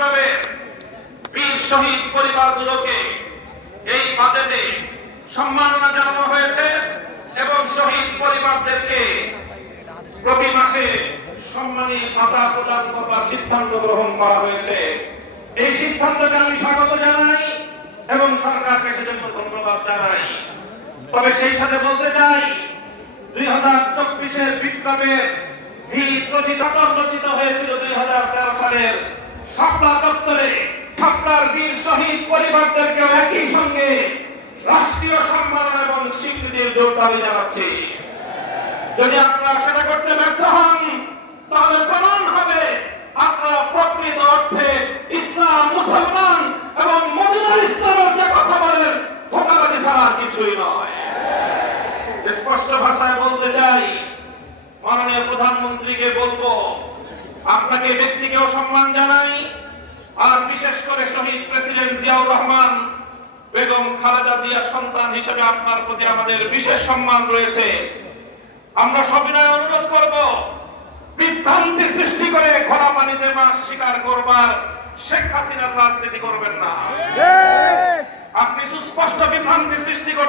বিপ্লবে বীর শহীদ পরিবারগুলোকে এই বাজেটে সম্মাননা জানানো হয়েছে এবং শহীদ পরিবারদেরকে প্রতি মাসে সম্মানী ভাতা প্রদান করার সিদ্ধান্ত গ্রহণ করা হয়েছে। এই সিদ্ধান্তকে আমি স্বাগত জানাই এবং সরকারকে সেজন্য ধন্যবাদ জানাই। তবে সেই সাথে বলতে চাই 2024-এর বিপ্লবের ভিত রচিত হয়েছিল 2013 সালের শাপলা চত্বরে। শাপলার বীর শহীদ পরিবারদেরকে একই সঙ্গে রাষ্ট্রীয় সম্মাননা এবং স্বীকৃতির জোর দাবি জানাচ্ছি। যদি আপনারা সেটা করতে ব্যর্থ হন তাহলে প্রমাণ হবে আপনারা প্রকৃত অর্থে ইসলাম, মুসলমান এবং মদিনার ইসলামের যে কথা বলেন ধোঁকাবাজি ছাড়া আর কিছুই নয়। স্পষ্ট ভাষায় বলতে চাই, মাননীয় প্রধানমন্ত্রীকে বলবো, আপনাকে ব্যক্তিকেও সম্মান জানাই, আর বিশেষ করে শহীদ প্রেসিডেন্ট জিয়াউর রহমান বেগম খালেদা জিয়ার সন্তান হিসেবে আপনার প্রতি আমাদের বিশেষ সম্মান রয়েছে। আমরা সবিনয় অনুরোধ করব, বিভ্রান্তি সৃষ্টি করে ঘোলা পানিতে মাছ শিকার করবার শেখ হাসিনার রাজনীতি করবেন না। আপনি সুস্পষ্ট বিভ্রান্তি সৃষ্টি করছেন।